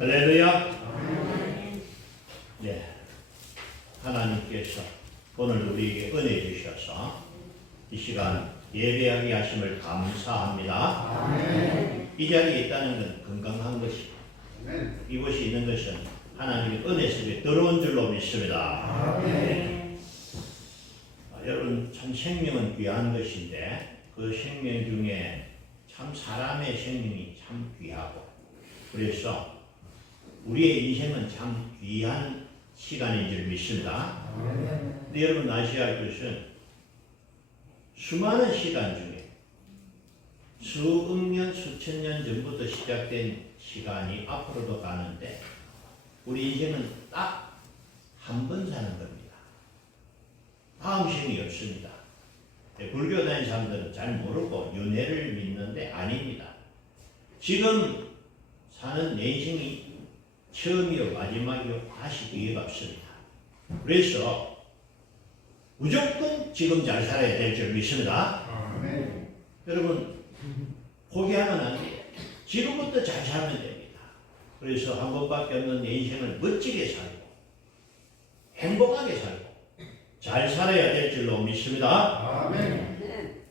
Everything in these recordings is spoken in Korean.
할렐루야. 네, 하나님께서 오늘 우리에게 은혜 주셔서 이 시간 예배하게 하심을 감사합니다. 이 자리에 있다는 건 건강한 것이고 이곳이 있는 것은 하나님의 은혜 속에 들어온 줄로 믿습니다. 여러분, 참 생명은 귀한 것인데 그 생명 중에 참 사람의 생명이 참 귀하고, 그래서 우리의 인생은 참 귀한 시간인 줄 믿습니다. 근데 여러분 아셔야 할 것은 수많은 시간 중에 수억 년, 수천 년 전부터 시작된 시간이 앞으로도 가는데 우리 인생은 딱 한 번 사는 겁니다. 다음 생이 없습니다. 불교 다니는 사람들은 잘 모르고 윤회를 믿는데 아닙니다. 지금 사는 내 인생이 처음이요 마지막이요 다시 기회가 없습니다. 그래서 무조건 지금 잘 살아야 될 줄 믿습니다. 여러분 포기하면 안 돼요. 지금부터 잘 살면 됩니다. 그래서 한 번밖에 없는 내 인생을 멋지게 살고 행복하게 살고 잘 살아야 될 줄로 믿습니다.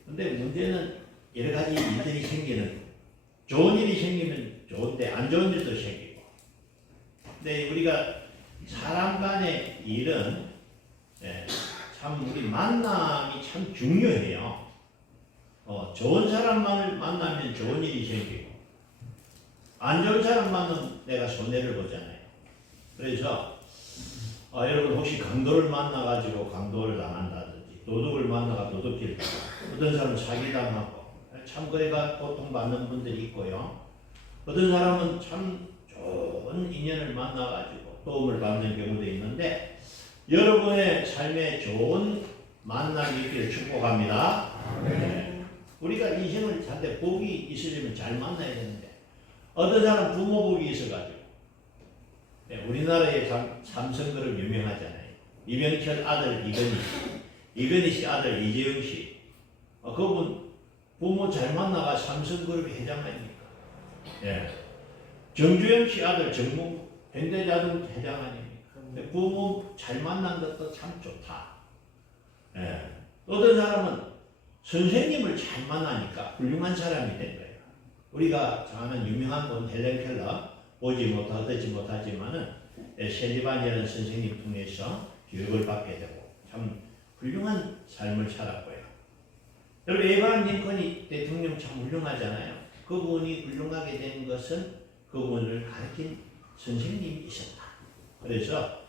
근데 문제는 여러 가지 일들이 생기는, 좋은 일이 생기면 좋은데 안 좋은 일도 생기고, 근데 우리가 사람 간의 일은 참 우리 만남이 참 중요해요. 좋은 사람만을 만나면 좋은 일이 생기고 안 좋은 사람 만나면 내가 손해를 보잖아요. 그래서 여러분 혹시 강도를 만나가지고 강도를 당한다든지 도둑을 만나가 도둑질 당하고, 어떤 사람은 사기당하고 참 그래가 고통받는 분들이 있고요. 어떤 사람은 참 좋은 인연을 만나가지고 도움을 받는 경우도 있는데, 여러분의 삶에 좋은 만남이 있기를 축복합니다. 우리가 인생을 살 때 복이 있으려면 잘 만나야 되는데 어떤 사람 부모 복이 있어가지고, 우리나라의 삼성그룹 유명하잖아요. 이병철 아들 이건희 씨 아들 이재용 씨, 그분 부모 잘 만나가 삼성그룹의 회장 아닙니까? 정주영 씨 아들 정무 현대자동 회장 아닙니까? 부모 잘 만난 것도 참 좋다. 어떤 사람은 선생님을 잘 만나니까 훌륭한 사람이 된 거예요. 우리가 아는 유명한 분 헬렌 켈러, 보지 못하고 듣지 못하지만은 셀리반이라는 선생님 통해서 교육을 받게 되고 참 훌륭한 삶을 살았고요. 여러분 에브라임 링컨이 대통령 참 훌륭하잖아요. 그분이 훌륭하게 된 것은 그분을 가르친 선생님이 있었다. 그래서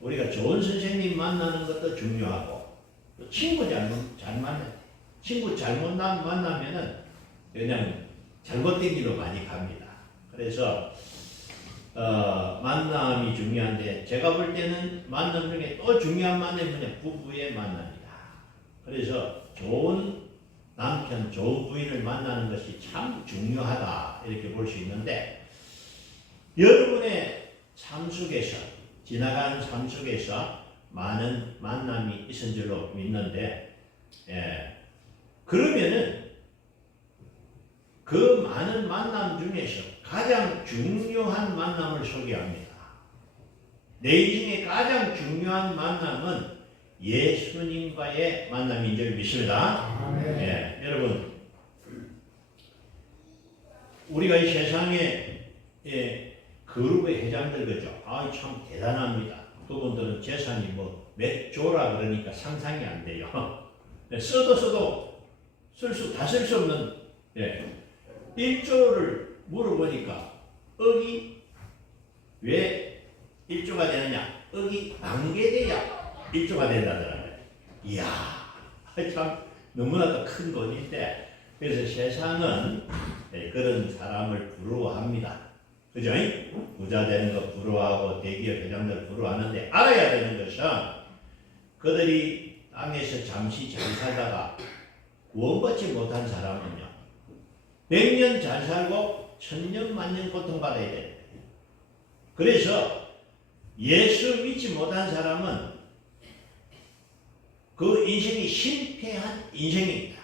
우리가 좋은 선생님 만나는 것도 중요하고, 또 친구 잘 만나야 돼. 친구 잘못 만나면은 그냥 잘못된 길로 많이 갑니다. 그래서 만남이 중요한데, 제가 볼 때는 만남 중에 또 중요한 만남이 뭐냐, 부부의 만남이다. 그래서 좋은 남편, 좋은 부인을 만나는 것이 참 중요하다, 이렇게 볼 수 있는데, 여러분의 삶 속에서, 지나가는 삶 속에서 많은 만남이 있은 줄로 믿는데, 그러면은 그 많은 만남 중에서 가장 중요한 만남을 소개합니다. 내 인생의 가장 중요한 만남은 예수님과의 만남인 줄 믿습니다. 여러분, 우리가 이 세상에 그룹의 회장들, 그죠? 참 대단합니다. 그분들은 재산이 몇 조라 그러니까 상상이 안 돼요. 써도 다 쓸 수 없는 1조를 물어보니까 억이 왜 1조가 되느냐? 억이 만개돼야 1조가 된다더라고요. 이야, 참 너무나도 큰 돈인데, 그래서 세상은 그런 사람을 부러워합니다. 그죠? 부자 되는 거 부러워하고 대기업 회장들 부러워하는데, 알아야 되는 것은 그들이 땅에서 잠시 잘 살다가 구원받지 못한 사람은요, 100년 잘 살고 1000년 만년 고통받아야 돼요. 그래서 예수 믿지 못한 사람은 그 인생이 실패한 인생입니다.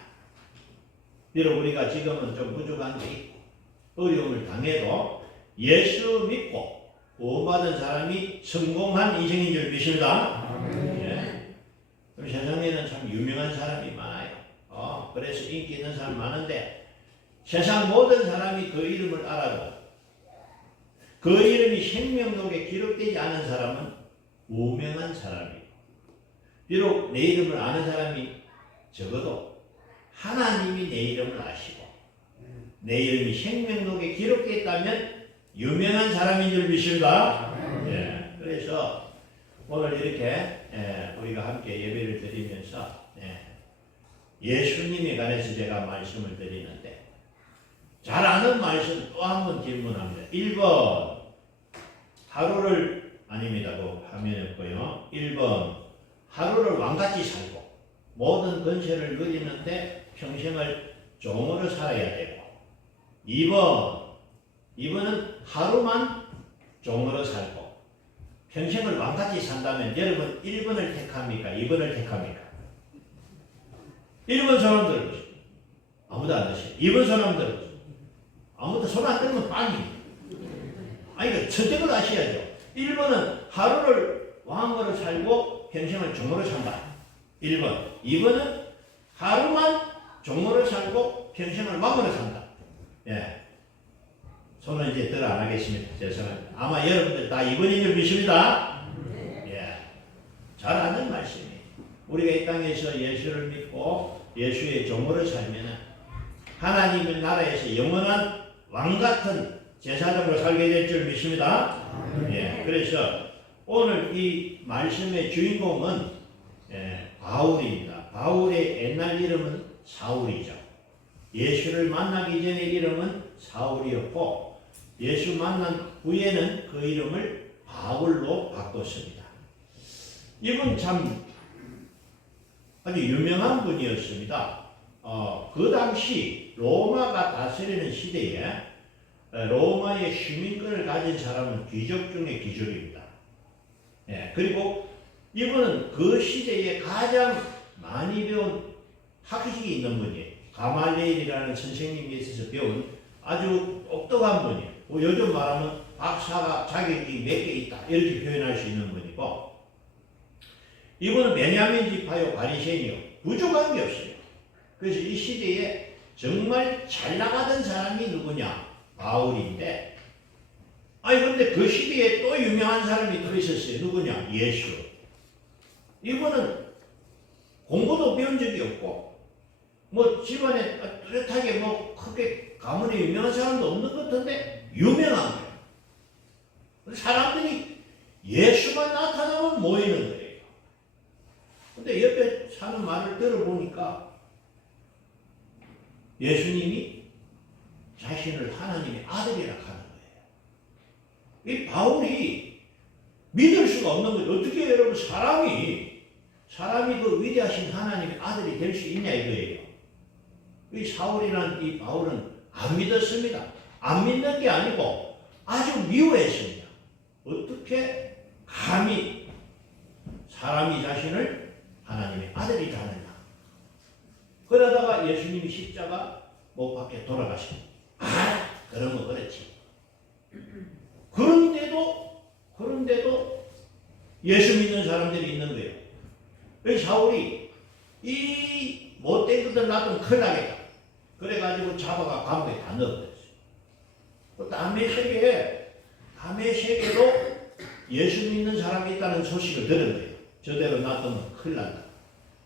비록 우리가 지금은 좀 부족한 게 있고 어려움을 당해도 예수 믿고 구원받은 사람이 성공한 인생인 줄 믿습니다. 예. 그럼 세상에는 참 유명한 사람이 많아요. 그래서 인기 있는 사람 많은데 세상 모든 사람이 그 이름을 알아도 그 이름이 생명록에 기록되지 않은 사람은 무명한 사람이고, 비록 내 이름을 아는 사람이 적어도 하나님이 내 이름을 아시고 내 이름이 생명록에 기록되어 있다면 유명한 사람인 줄 믿습니다. 예, 그래서 오늘 이렇게 우리가 함께 예배를 드리면서 예수님에 관해서 제가 말씀을 드리는데, 잘 아는 말씀 또 한 번 질문합니다. 1번 하루를 아닙니다. 그 화면에 없고요. 1번 하루를 왕같이 살고 모든 권세를 누리는데 평생을 종으로 살아야 되고, 2번은 하루만 종으로 살고 평생을 왕같이 산다면 여러분 1번을 택합니까? 2번을 택합니까? 1번 손 들어보세요. 아무도 안 드세요. 2번 손 한번 들어보세요. 아무도 손 안 들면 빵입니다. 아니, 그 선택을 하셔야죠. 1번은 하루를 왕으로 살고 평생을 종으로 산다. 1번. 2번은 하루만 종으로 살고 평생을 왕으로 산다. 예. 손은 이제 덜 안 하겠습니다. 죄송합니다. 아마 여러분들 다 2번인 줄 믿습니다. 예. 잘 아는 말씀이에요. 우리가 이 땅에서 예수를 믿고 예수의 종으로 살면 하나님의 나라에서 영원한 왕같은 제사장으로 살게 될 줄 믿습니다. 예. 그래서 오늘 이 말씀의 주인공은 바울입니다. 바울의 옛날 이름은 사울이죠. 예수를 만나기 전의 이름은 사울이었고 예수 만난 후에는 그 이름을 바울로 바꿨습니다. 이분 참 아주 유명한 분이었습니다. 그 당시 로마가 다스리는 시대에 로마의 시민권을 가진 사람은 귀족 중에 귀족입니다. 예, 그리고 이분은 그 시대에 가장 많이 배운 학식이 있는 분이에요. 가말리엘이라는 선생님에 있어서 배운 아주 똑똑한 분이에요. 요즘 말하면 박사가 자격이 몇 개 있다 이렇게 표현할 수 있는 분이고, 이분은 베냐민 지파요 바리새인이요 부족한 게 없어요. 그래서 이 시대에 정말 잘 나가던 사람이 누구냐? 바울인데, 아니 근데 그 시대에 또 유명한 사람이 또 있었어요. 누구냐? 예수. 이분은 공부도 배운 적이 없고 뭐 집안에 뚜렷하게 뭐 크게 가문에 유명한 사람도 없는 것 같은데 유명한 거예요. 사람들이 예수만 나타나면 모이는 거예요. 근데 옆에 사는 말을 들어보니까 예수님이 자신을 하나님의 아들이라 하는 거예요. 이 바울이 믿을 수가 없는 거죠. 어떻게 여러분 사람이 그 위대하신 하나님의 아들이 될 수 있냐 이거예요. 이 사울이라는 이 바울은 안 믿었습니다. 안 믿는 게 아니고 아주 미워했습니다. 어떻게 감히 사람이 자신을 하나님의 아들이라 하느냐. 그러다가 예수님이 십자가 못 박혀 돌아가십니다. 그러면 그렇지. 그런데도 예수 믿는 사람들이 있는 거예요. 이 사울이 이 못된 것들 놔두면 큰일 나겠다. 그래가지고 잡아가 감옥에 다 넣어버렸어요. 다메섹에도 예수 믿는 사람이 있다는 소식을 들은 거예요. 저대로 놔두면 큰일 난다.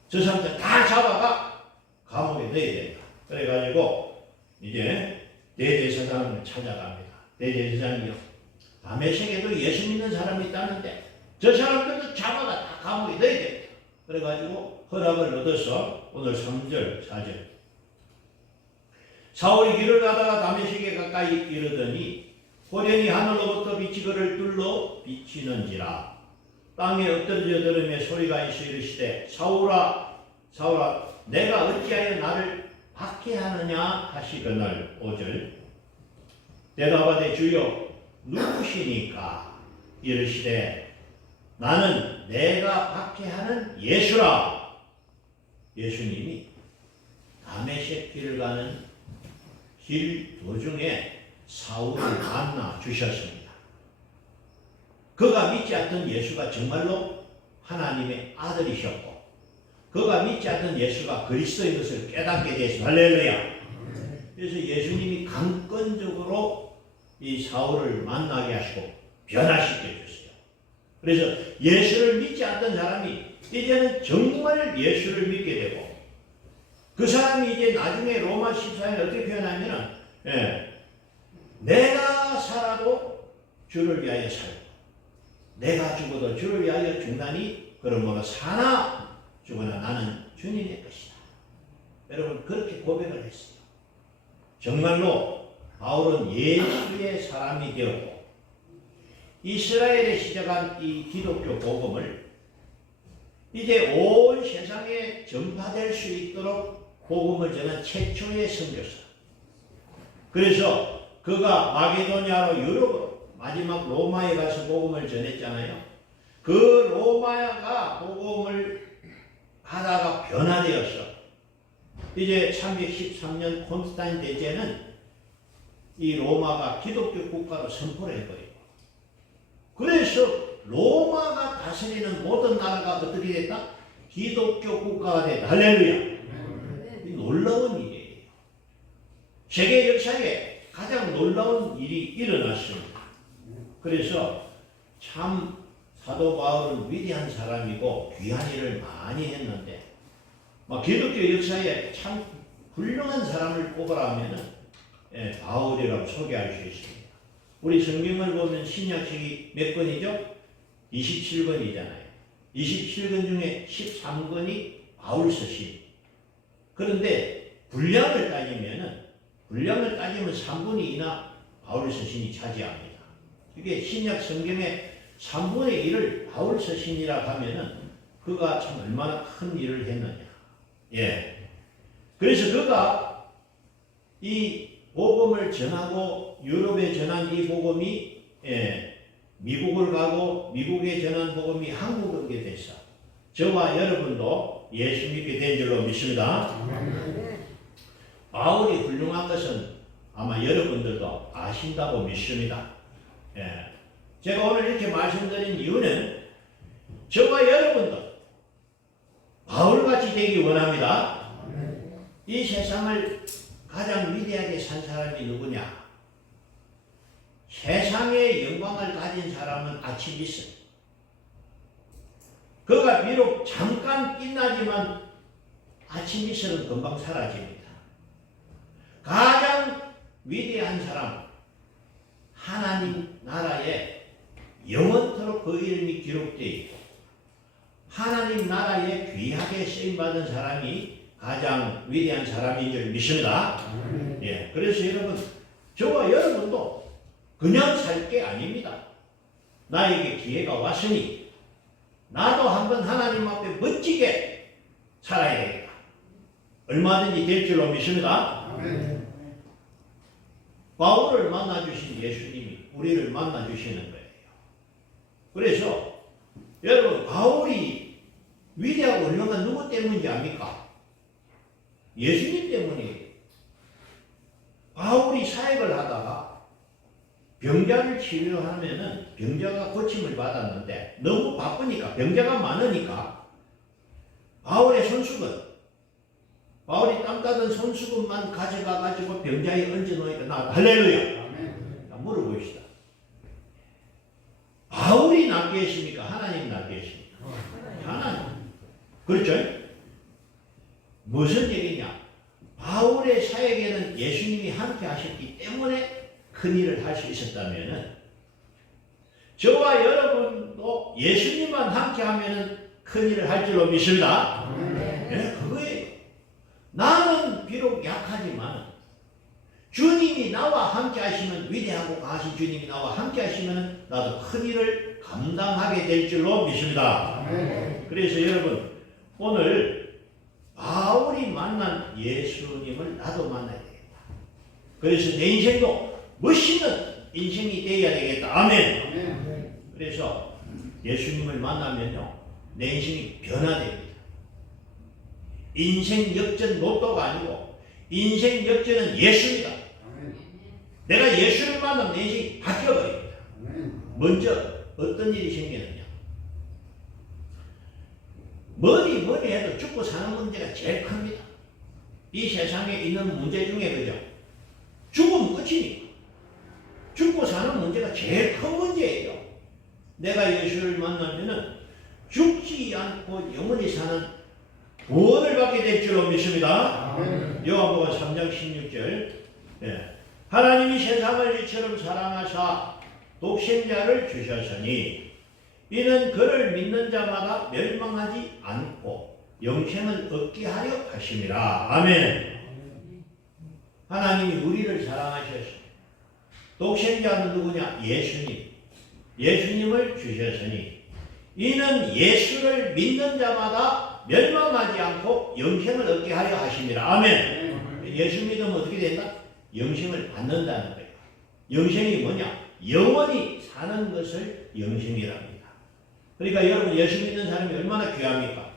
저 사람들 다 잡아가 감옥에 넣어야 된다. 그래가지고 이제 대제사장을 찾아갑니다. 대제사장이요. 다메섹에도 예수 믿는 사람이 있다는데 저 사람들도 잡아가 다 감옥에 넣어야 된다. 그래가지고 허락을 얻어서 오늘 3절 4절 사울이 길을 가다가 다메섹에 가까이 이르더니 호련히 하늘로부터 빛이 그를 둘러 비치는지라. 땅에 엎드려 들으며 소리가 있어 이르시되 사울아 내가 어찌하여 나를 박해하느냐 하시거늘. 5절 대답하되 주여 누구시니까? 이르시되 나는 내가 박해하는 예수라. 예수님이 다메섹 길을 가는 길 도중에 사울을 만나 주셨습니다. 그가 믿지 않던 예수가 정말로 하나님의 아들이셨고 그가 믿지 않던 예수가 그리스도인 것을 깨닫게 되었습니다. 할렐루야. 그래서 예수님이 강권적으로 이 사울을 만나게 하시고 변화시켜 줬어요. 그래서 예수를 믿지 않던 사람이 이제는 정말 예수를 믿게 되고 그 사람이 이제 나중에 로마 14장에 어떻게 표현하냐면 내가 살아도 주를 위하여 살고 내가 죽어도 주를 위하여 죽나니 그러므로 사나 죽으나 나는 주님의 것이다. 여러분 그렇게 고백을 했어요. 정말로 바울은 예수의 사람이 되었고 이스라엘에 시작한 이 기독교 복음을 이제 온 세상에 전파될 수 있도록 복음을 전한 최초의 선교사. 그래서 그가 마게도냐로 유럽으로 마지막 로마에 가서 복음을 전했잖아요. 그 로마가 복음을 하다가 변화되었어. 이제 313년 콘스탄틴 대제는 이 로마가 기독교 국가로 선포를 해버리고 그래서 로마가 다스리는 모든 나라가 어떻게 됐다? 기독교 국가가 됐다. 할렐루야. 놀라운 일이에요. 세계 역사에 가장 놀라운 일이 일어났습니다. 그래서 참 사도 바울은 위대한 사람이고 귀한 일을 많이 했는데 기독교 역사에 참 훌륭한 사람을 꼽으라 하면은 바울이라고 소개할 수 있습니다. 우리 성경을 보면 신약식이 몇 권이죠? 27권이잖아요. 27권 중에 13권이 바울 서신. 그런데 분량을 따지면 3분의 2나 바울 서신이 차지합니다. 이게 신약 성경의 3분의 1을 바울 서신이라 하면은 그가 참 얼마나 큰 일을 했느냐. 그래서 그가 이 복음을 전하고 유럽에 전한 이 복음이 미국을 가고 미국에 전한 복음이 한국에 오게 됐어. 저와 여러분도 예수 믿게 된 줄로 믿습니다. 바울이 훌륭한 것은 아마 여러분들도 아신다고 믿습니다. 제가 오늘 이렇게 말씀드린 이유는 저와 여러분도 바울같이 되기 원합니다. 이 세상을 가장 위대하게 산 사람이 누구냐? 세상의 영광을 가진 사람은 아치미스. 그가 비록 잠깐 빛나지만 아치미스는 금방 사라집니다. 가장 위대한 사람, 하나님 나라에 영원토록 그 이름이 기록되어 있고 하나님 나라에 귀하게 쓰임받은 사람이 가장 위대한 사람인 줄 믿습니다. 그래서 여러분, 저와 여러분도 그냥 살 게 아닙니다. 나에게 기회가 왔으니 나도 한번 하나님 앞에 멋지게 살아야 되겠다. 얼마든지 될 줄로 믿습니다. 바울을 만나주신 예수님이 우리를 만나주시는 거예요. 그래서 여러분, 바울이 위대하고 훌륭한 누구 때문인지 압니까? 예수님 때문이에요. 바울이 사역을 하다가 병자를 치료하면은 병자가 고침을 받았는데 너무 바쁘니까 병자가 많으니까 바울의 손수건, 바울이 땀 따던 손수건만 가져가 가지고 병자에 얹어 놓으니까 나 할렐루야. 물어봅시다. 바울이 낫게 했습니까? 하나님 낫게 했습니까? 하나님. 그렇죠? 무슨 얘기냐? 바울의 사역에는 예수님이 함께 하셨기 때문에 큰 일을 할 수 있었다면은 저와 여러분도 예수님만 함께 하면은 큰 일을 할 줄로 믿습니다. 그거예요. 나는 비록 약하지만 주님이 나와 함께 하시면, 위대하고 강하신 주님이 나와 함께 하시면 나도 큰 일을 감당하게 될 줄로 믿습니다. 그래서 여러분, 오늘 바울이 만난 예수님을 나도 만나야 되겠다. 그래서 내 인생도 멋있는 인생이 되어야 되겠다. 아멘. 그래서 예수님을 만나면요, 내 인생이 변화됩니다. 인생 역전 로또가 아니고 인생 역전은 예수입니다. 내가 예수를 만나면 내 인생이 바뀌어버립니다. 먼저 어떤 일이 생기느냐? 뭐니 해도 죽고 사는 문제가 제일 큽니다. 이 세상에 있는 문제 중에 그죠? 죽으면 끝이니까. 죽고 사는 문제가 제일 큰 문제예요. 내가 예수를 만나면은 죽지 않고 영원히 사는 구원을 받게 될 줄로 믿습니다. 요한복음 3장 16절. 예. 하나님이 세상을 이처럼 사랑하사 독생자를 주셨으니 이는 그를 믿는 자마다 멸망하지 않고 영생을 얻게 하려 하심이라. 아멘. 하나님이 우리를 사랑하셨습니다. 독생자는 누구냐? 예수님. 예수님을 주셨으니 이는 예수를 믿는 자마다 멸망하지 않고 영생을 얻게 하려 하심이라. 아멘. 예수 믿으면 어떻게 된다? 영생을 받는다는 거예요. 영생이 뭐냐? 영원히 사는 것을 영생이랍니다. 그러니까 여러분 예수 믿는 사람이 얼마나 귀합니까?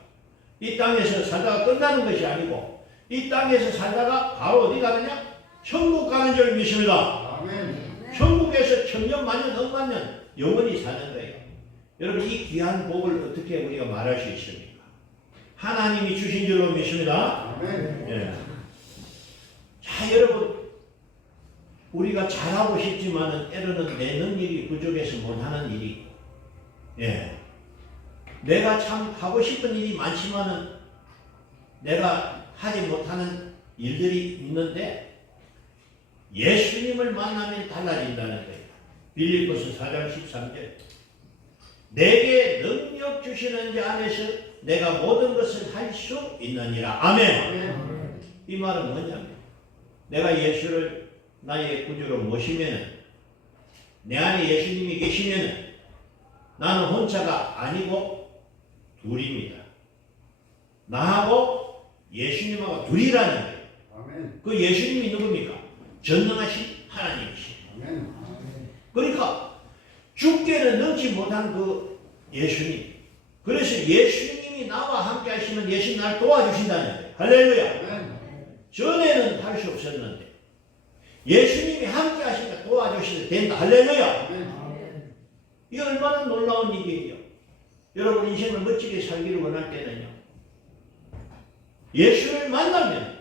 이 땅에서 살다가 끝나는 것이 아니고 이 땅에서 살다가 바로 어디 가느냐? 천국 가는 줄 믿습니다. 아멘. 천국에서 천년 만년 억만년 영원히 사는 거예요. 여러분 이 귀한 복을 어떻게 우리가 말할 수 있습니까? 하나님이 주신 줄로 믿습니다. 아멘. 예. 자 여러분 우리가 잘하고 싶지만은 때로는 내 능력이 부족해서 못하는 일이 예. 내가 참 하고 싶은 일이 많지만은 내가 하지 못하는 일들이 있는데 예수님을 만나면 달라진다는 거예요. 빌립보서 4장 13절. 내게 능력 주시는 자 안에서 내가 모든 것을 할 수 있느니라. 아멘. 이 말은 뭐냐면 내가 예수를 나의 구주로 모시면은 내 안에 예수님이 계시면은 나는 혼자가 아니고 둘입니다. 나하고 예수님하고 둘이라는 거예요. 아멘. 그 예수님이 누굽니까? 전능하신 하나님이십니다. 아멘. 그러니까 죽게는 넘지 못한 그 예수님. 그래서 예수님이 나와 함께 하시면 예수님 나를 도와주신다는 거예요. 할렐루야. 아멘. 전에는 할 수 없었는데 예수님이 함께 하시니까 도와주셔도 된다. 할렐루야. 아멘. 이 얼마나 놀라운 일이에요. 여러분 인생을 멋지게 살기를 원할 때는요. 예수를 만나면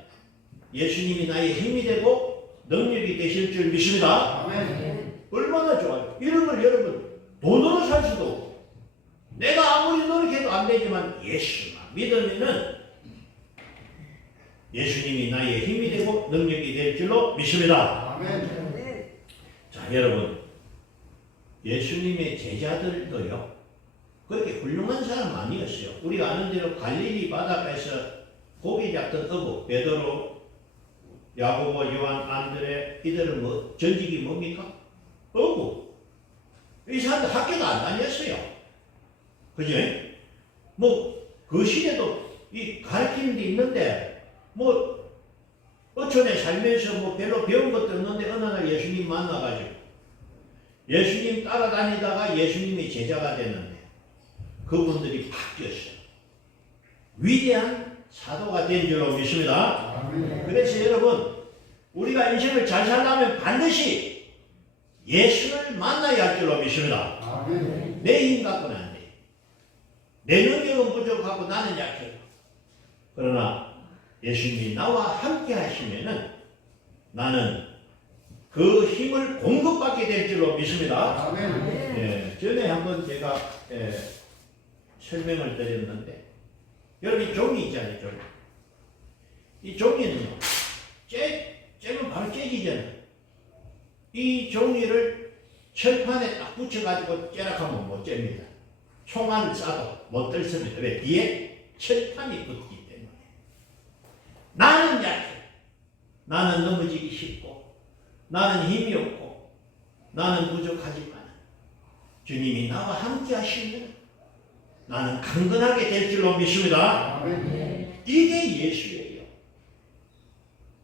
예수님이 나의 힘이 되고 능력이 되실 줄 믿습니다. 아멘. 얼마나 좋아요. 이런 걸 여러분 돈으로 살 수도 없고 내가 아무리 노력해도 안 되지만 예수만 믿으면은 예수님이 나의 힘이 되고 능력이 될 줄로 믿습니다. 아멘. 자 여러분 예수님의 제자들도요 그렇게 훌륭한 사람 아니었어요. 우리가 아는 대로 갈릴리 바닷가에서 고기 잡던 어부 베드로, 야고보, 요한, 안드레 이들은 뭐 전직이 뭡니까? 어부. 이 사람들 학교도 안 다녔어요. 그죠? 뭐 그 시대도 이 가르치는 게 있는데 뭐 어촌에 살면서 뭐 별로 배운 것도 없는데 어느 날 예수님 만나가지고 예수님 따라다니다가 예수님이 제자가 됐는데 그분들이 바뀌었어요. 위대한 사도가 된 줄로 믿습니다. 아멘. 그래서 여러분 우리가 인생을 잘 살려면 반드시 예수를 만나야 할 줄로 믿습니다. 아멘. 내 힘 갖고는 안 돼. 내 능력은 부족하고 나는 약해요. 그러나 예수님이 나와 함께 하시면은 나는 그 힘을 공급받게 될 줄로 믿습니다. 아멘. 예, 전에 한번 제가 설명을 드렸는데 여러분 이 종이 있잖아요. 종이. 이 종이는요. 째면 바로 째지잖아요. 이 종이를 철판에 딱 붙여가지고 째락하면 못 잽니다. 총알을 쏴도 못 들습니다. 왜? 뒤에 철판이 붙기 때문에. 나는 약해. 나는 넘어지기 쉽고 나는 힘이 없고 나는 부족하지만 주님이 나와 함께 하시면 나는 강건하게 될 줄로 믿습니다. 아멘. 이게 예수예요.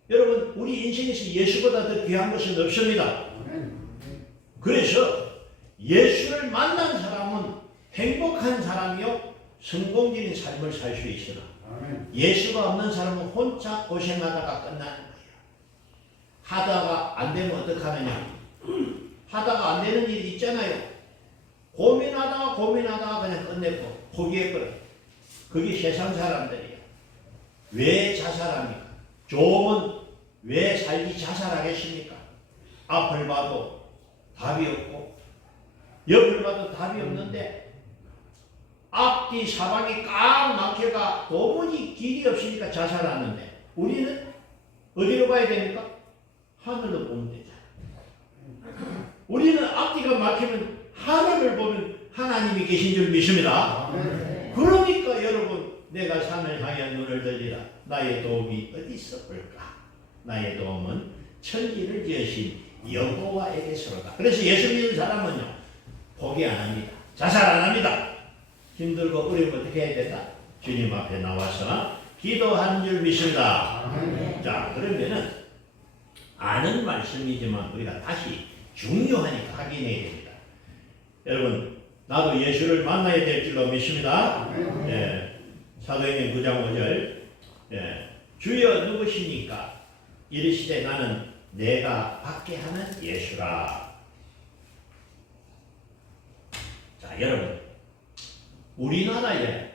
여러분 우리 인생에서 예수보다 더 귀한 것은 없습니다. 아멘. 그래서 예수를 만난 사람은 행복한 사람이요 성공적인 삶을 살 수 있으나 아멘. 예수가 없는 사람은 혼자 고생하다가 끝나는 거예요. 하다가 안 되면 어떡하느냐. 하다가 안 되는 일이 있잖아요. 고민하다가 그냥 끝내고 포기해버려. 그게 세상 사람들이야. 왜 자살합니까? 좋으면 왜 살기 자살하겠습니까? 앞을 봐도 답이 없고 옆을 봐도 답이 없는데 앞뒤 사방이 꽉 막혀가 도무지 길이 없으니까 자살하는데 우리는 어디로 가야 됩니까? 하늘로 보면 되잖아. 우리는 앞뒤가 막히면 하늘을 보면 하나님이 계신 줄 믿습니다. 그러니까 여러분 내가 산을 향해 눈을 들리라. 나의 도움이 어디 있을까? 나의 도움은 천지를 지으신 여호와에게서로다. 그래서 예수 믿는 사람은요 포기 안 합니다. 자살 안 합니다. 힘들고 어려우면 어떻게 해야 된다? 주님 앞에 나와서 기도하는 줄 믿습니다. 자, 그러면은 아는 말씀이지만 우리가 다시 중요하니까 확인해야 됩니다. 여러분 나도 예수를 만나야 될 줄로 믿습니다. 예, 사도행전 9장 5절 주여 누구시니까 이르시되 나는 내가 받게 하는 예수라. 자, 여러분 우리나라에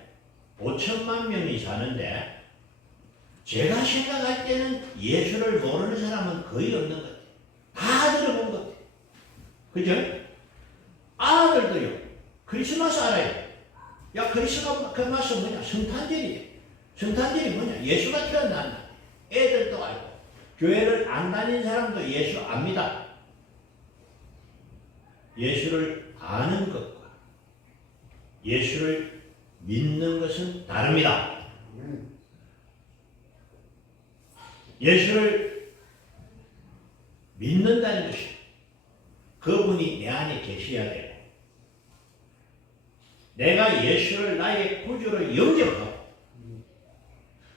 5천만 명이 사는데 제가 생각할 때는 예수를 모르는 사람은 거의 없는 것 같아요. 다 들어본 것 같아요. 그죠? 아들도요 크리스마스 알아요. 야, 크리스마스 뭐냐? 성탄절이에요. 성탄절이 뭐냐? 예수가 태어났나? 애들도 알고 교회를 안 다니는 사람도 예수 압니다. 예수를 아는 것과 예수를 믿는 것은 다릅니다. 예수를 믿는다는 것이 그분이 내 안에 계셔야 돼요. 내가 예수를 나의 구주로 영접하고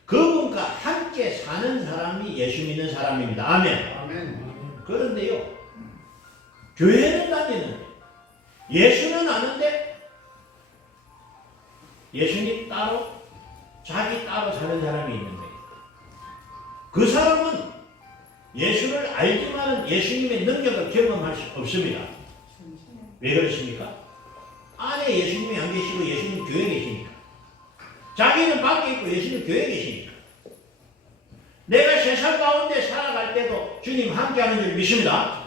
그분과 함께 사는 사람이 예수 믿는 사람입니다. 아멘. 그런데요 교회는 다니는데 예수는 아는데 예수님 따로 자기 따로 사는 사람이 있는데 그 사람은 예수를 알지만 예수님의 능력을 경험할 수 없습니다. 왜 그렇습니까? 안에 예수님이 안 계시고 예수님 교회에 계시니까. 자기는 밖에 있고 예수님 교회에 계시니까. 내가 세상 가운데 살아갈 때도 주님 함께하는 줄 믿습니다.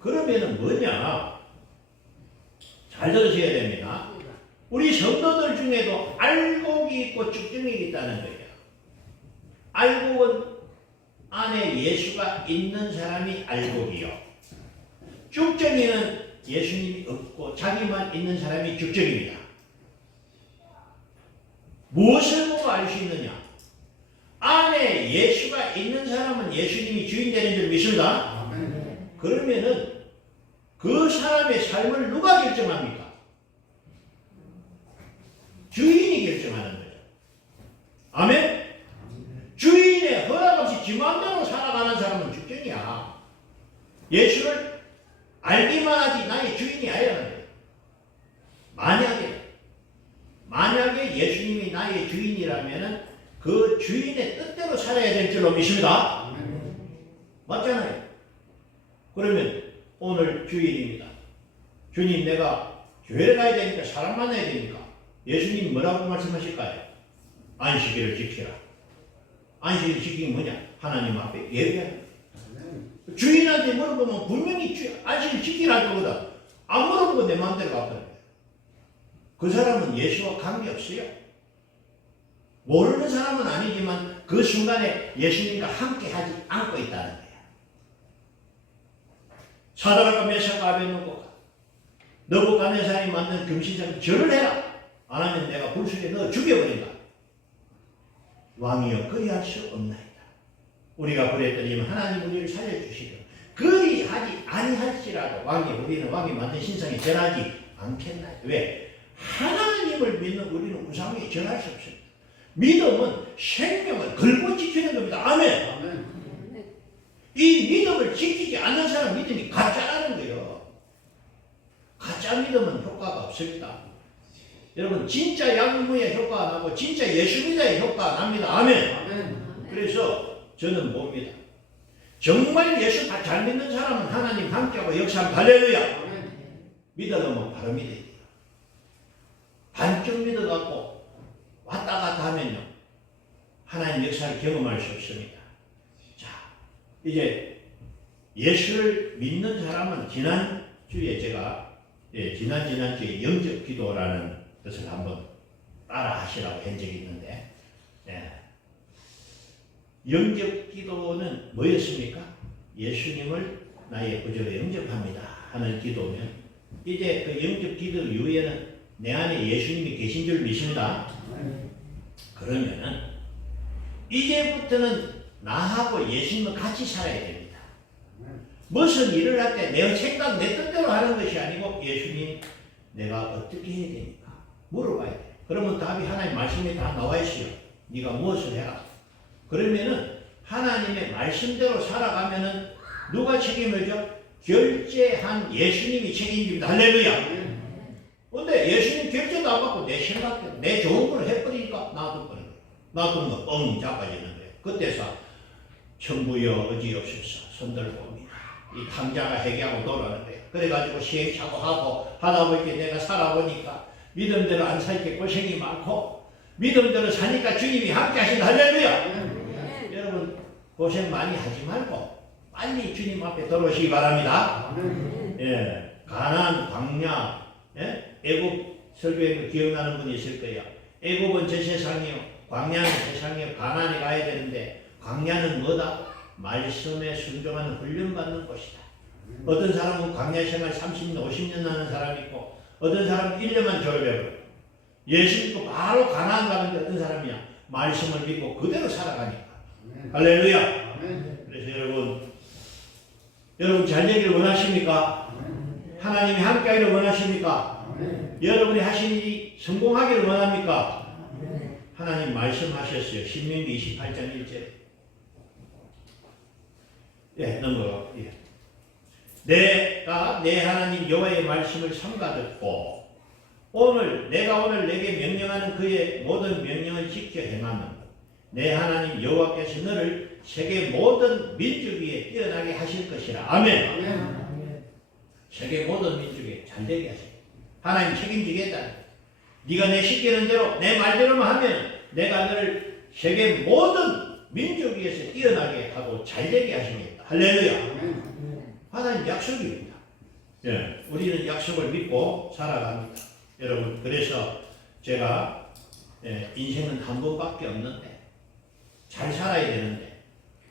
그러면은 뭐냐? 잘 들으셔야 됩니다. 우리 성도들 중에도 알곡이 있고 쭉정이 있다는 거예요. 알곡은 안에 예수가 있는 사람이 알곡이요. 쭉정이는 예수님이 없고 자기만 있는 사람이 쭉정입니다. 무엇을 보고 알 수 있느냐? 안에 예수가 있는 사람은 예수님이 주인 되는 줄 믿습니다. 그러면은 그 사람의 삶을 누가 결정합니까? 주인이 결정하는 거죠. 아멘? 주인의 허락 없이 지 마음대로 살아가는 사람은 죽정이야. 예수를 알기만 하지 나의 주인이 아니라는 거예요. 만약에 예수님이 나의 주인이라면 그 주인의 뜻대로 살아야 될 줄로 믿습니다. 맞잖아요. 그러면 오늘 주일입니다. 주님 내가 교회를 가야 되니까 사람 만나야 되니까 예수님 뭐라고 말씀하실까요? 안식일을 지키라. 안식일 지키기 뭐냐? 하나님 앞에 예배하라. 주인한테 물어보면 분명히 안식일 지키라 거거든. 안 물어보고 내 마음대로 가버려요. 그 사람은 예수와 관계없어요. 모르는 사람은 아니지만 그 순간에 예수님과 함께 하지 않고 있다는 거예요. 사드락과 메삭과 아벳느고가 느부갓네살이 만든 금신상 절을 해라. 안 하면 내가 불속에 넣어 죽여버린다. 왕이여 그리할 수 없나이다. 우리가 그랬더니 하나님 우리를 살려주시려. 그리하지 아니할지라도 우리는 왕이 만든 신상에 절하지 않겠나. 왜? 하나님을 믿는 우리는 우상에 절할 수 없습니다. 믿음은 생명을 걸고 지키는 겁니다. 아멘. 이 믿음을 지키지 않는 사람 믿음이 가짜라는 거예요. 가짜 믿음은 효과가 없습니다. 여러분 진짜 양무의 효과가 나고 진짜 예수 믿어의 효과가 납니다. 아멘. 그래서 저는 봅니다. 정말 예수 잘 믿는 사람은 하나님 함께하고 역사하면 할렐루야. 믿어가면 바로 믿어야 돼요. 반쪽 믿어갖고 왔다 갔다 하면요, 하나님 역사를 경험할 수 없습니다. 자, 이제 예수를 믿는 사람은 지난주에 제가 지난주에 영접 기도라는 것을 한번 따라 하시라고 한 적이 있는데, 영접 기도는 뭐였습니까? 예수님을 나의 구주로 영접합니다 하는 기도면, 이제 그 영접 기도 이후에는 내 안에 예수님이 계신 줄 믿습니다. 그러면은 이제부터는 나하고 예수님은 같이 살아야 됩니다. 무슨 일을 할 때 내 생각, 내 뜻대로 하는 것이 아니고, 예수님 내가 어떻게 해야 됩니까? 물어봐야 돼. 그러면 답이 하나님 말씀에 다 나와 있어요. 네가 무엇을 해라. 그러면은 하나님의 말씀대로 살아가면은 누가 책임을 져? 결제한 예수님이 책임집니다. 할렐루야. 근데 예수님 결제도 안 받고 내 생각대로 내 좋은 걸 해버리니까 놔둬버리는 거예요. 놔두는 거 뻥 자빠지는 거예요. 그때서 천부여 어지없소서 손들고 이 탕자가 회개하고 돌아오는 거예요. 그래가지고 시행착오하고 하다 보니까 내가 살아보니까 믿음대로 안 살게 고생이 많고, 믿음대로 사니까 주님이 함께 하신다. 할렐루야. 여러분 고생 많이 하지 말고 빨리 주님 앞에 들어오시기 바랍니다. 가나안 광야, 애굽 설교에 기억나는 분이 있을 거예요. 애굽은 저 세상이요, 광야는 세상이요, 가나안에 가야 되는데, 광야는 뭐다? 말씀에 순종하는 훈련받는 곳이다. 어떤 사람은 광야 생활 30년, 50년 하는 사람이 있고, 어떤 사람은 1년만 졸업해버려. 예수 믿고 바로 가나안 가는데 어떤 사람이야? 말씀을 믿고 그대로 살아가니까. 할렐루야. 그래서 여러분 잘 되기를 원하십니까? 하나님이 함께하기를 원하십니까? 여러분이 하신 일이 성공하기를 원합니까? 하나님 말씀하셨어요. 신명기 28장 1절. 넘어가. 내가 내 하나님 여호와의 말씀을 삼가 듣고 내가 오늘 내게 명령하는 그의 모든 명령을 지켜 행하면 내 하나님 여호와께서 너를 세계 모든 민족 위에 뛰어나게 하실 것이라. 아멘. 세계 모든 민족에 잘되게 하실. 하나님 책임지겠다. 네가 내 시키는 대로 내 말대로만 하면 내가 너를 세계 모든 민족 위에서 뛰어나게 하고 잘되게 하시겠다. 할렐루야. 하나님 약속입니다. 우리는 약속을 믿고 살아갑니다. 여러분, 그래서 제가 인생은 한 번밖에 없는데 잘 살아야 되는데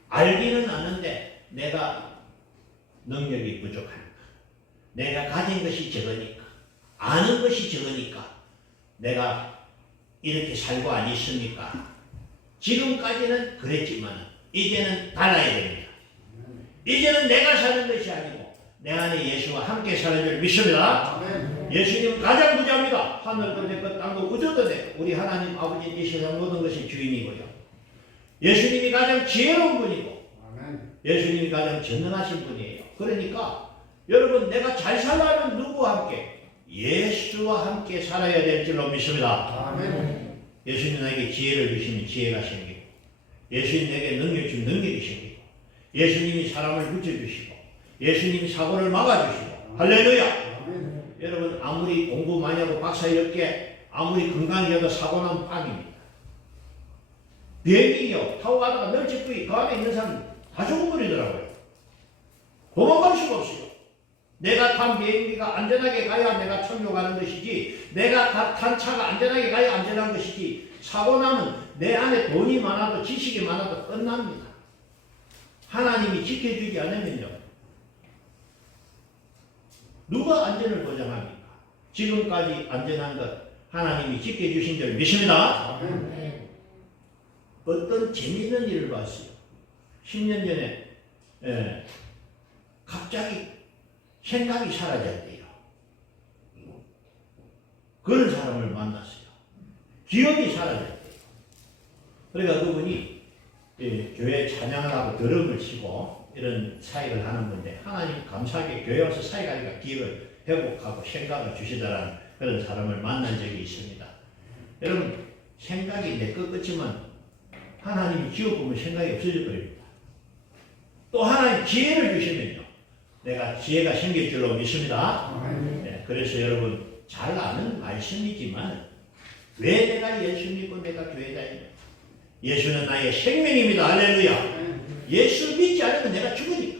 알기는 아는데 내가 능력이 부족하니까, 내가 가진 것이 적으니까, 아는 것이 적으니까 내가 이렇게 살고 안 있습니까? 지금까지는 그랬지만 이제는 달라야 됩니다. 이제는 내가 사는 것이 아니고 내 안에 예수와 함께 사는 줄 믿습니다. 예수님은 가장 부자입니다. 하늘도 내고 땅도 우주도 내고 우리 하나님 아버지 이 세상 모든 것이 주인이고요. 예수님이 가장 지혜로운 분이고 예수님이 가장 전능하신 분이에요. 그러니까 여러분, 내가 잘 살려면 누구와 함께? 예수와 함께 살아야 될 줄로 믿습니다. 예수님 나에게 지혜를 주시면 지혜가 생기고, 예수님 내게 능력 주시면 능력이 생기고, 예수님이 사람을 붙여주시고, 예수님이 사고를 막아주시고. 할렐루야. 여러분, 아무리 공부 많이 하고 박사 이렇게 아무리 건강해도 사고 나면 빵입니다. 비행기요 타고 가다가 멸치구이 그 안에 있는 사람 다 죽어버리더라고요. 도망갈 수가 없어요. 내가 탄 비행기가 안전하게 가야 내가 천국 가는 것이지, 내가 탄 차가 안전하게 가야 안전한 것이지, 사고 나면 내 안에 돈이 많아도 지식이 많아도 끝납니다. 하나님이 지켜주지 않으면요, 누가 안전을 보장합니까? 지금까지 안전한 것 하나님이 지켜주신 줄 믿습니다. 어떤 재미있는 일을 봤어요. 10년 전에 갑자기 생각이 사라졌대요. 그런 사람을 만났어요. 기억이 사라졌대요. 그러니까 그분이 교회 찬양을 하고 드럼을 치고 이런 사역을 하는 건데, 하나님 감사하게 교회 와서 사역하니까 기억을 회복하고 생각을 주시더라는 그런 사람을 만난 적이 있습니다. 여러분, 생각이 내 것 같지만 하나님이 지어보면 생각이 없어져 버립니다. 또 하나님 지혜를 주시면요, 내가 지혜가 생길 줄로 믿습니다. 그래서 여러분 잘 아는 말씀이지만 왜 내가 예수 믿고 내가 교회 다니냐? 예수는 나의 생명입니다. 할렐루야. 예수 믿지 않으면 내가 죽으니까.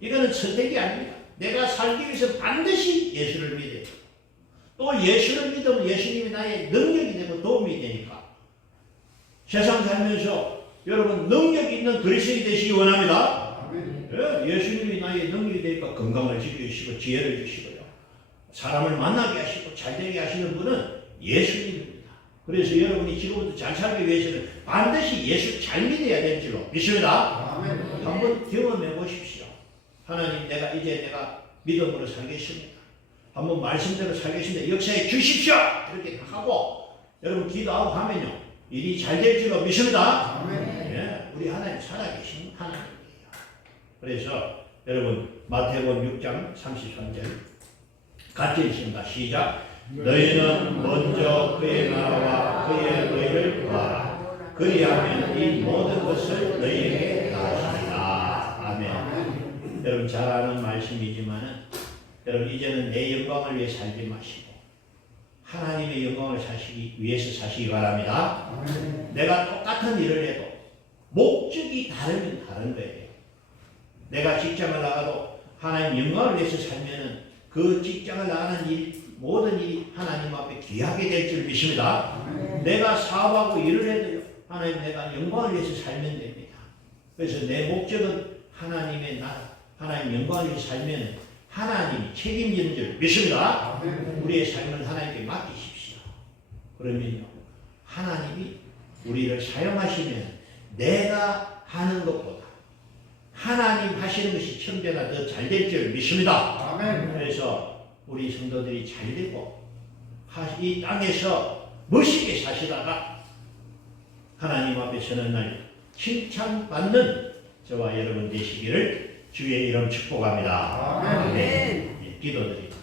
이거는 선택이 아닙니다. 내가 살기 위해서 반드시 예수를 믿어야 돼요. 또 예수를 믿으면 예수님이 나의 능력이 되고 도움이 되니까 세상 살면서 여러분 능력 있는 그리스도인이 되시기 원합니다. 예, 예수님이 나의 능력이 되니까 건강을 지켜주시고 지혜를 주시고요. 사람을 만나게 하시고 잘되게 하시는 분은 예수님입니다. 그래서 여러분이 지금부터 잘 살기 위해서는 반드시 예수 잘 믿어야 될 줄로 믿습니다. 한번 경험해 보십시오. 하나님 내가 믿음으로 살겠습니다. 한번 말씀대로 살겠습니다. 역사해 주십시오. 이렇게 하고 여러분 기도하고 하면요. 일이 잘 될 줄로 믿습니다. 예, 우리 하나님 살아계신 하나님이에요. 그래서 여러분 마태복음 6장 33절 같이 읽습니다. 시작. 너희는 먼저 그의 나라와 그의 의를 구하라. 그리하면 이 모든 것을 너희에게 더하시리라. 아멘. 여러분 잘 아는 말씀이지만은 여러분 이제는 내 영광을 위해 살지 마시고 하나님의 영광을 사시기 위해서 사시기 바랍니다. 내가 똑같은 일을 해도 목적이 다르면 다른 거예요. 내가 직장을 나가도 하나님 영광을 위해서 살면은 그 직장을 나가는 일 모든 일이 하나님 앞에 귀하게 될 줄 믿습니다. 내가 사업하고 일을 해도요. 하나님 내가 영광을 위해서 살면 됩니다. 그래서 내 목적은 하나님의 나라, 하나님 영광을 위해서 살면 하나님이 책임지는 줄 믿습니다. 우리의 삶을 하나님께 맡기십시오. 그러면요. 하나님이 우리를 사용하시면 내가 하는 것보다 하나님 하시는 것이 천배나 더 잘 될 줄 믿습니다. 그래서 우리 성도들이 잘 되고 이 땅에서 멋있게 사시다가 하나님 앞에 서는 날 칭찬받는 저와 여러분 되시기를 주의 이름 축복합니다. 아멘. 네, 기도드립니다.